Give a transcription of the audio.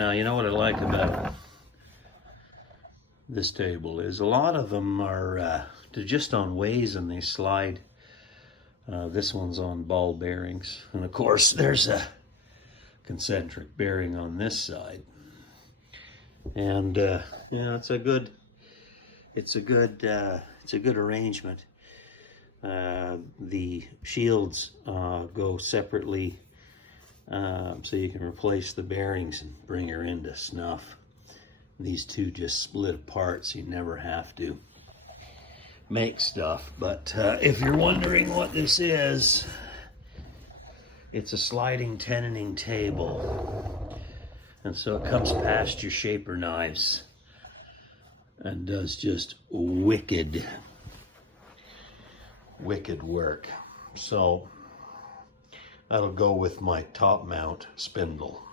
Now, you know what I like about this table is a lot of them are they're just on ways and they slide. This one's on ball bearings, and of course there's a concentric bearing on this side. And yeah, it's a good arrangement. The shields go separately, so you can replace the bearings and bring her into snuff. These two just split apart, so you never have to make stuff. But if you're wondering what this is, it's a sliding tenoning table. And so it comes past your shaper knives and does just wicked work. So that'll go with my top mount spindle.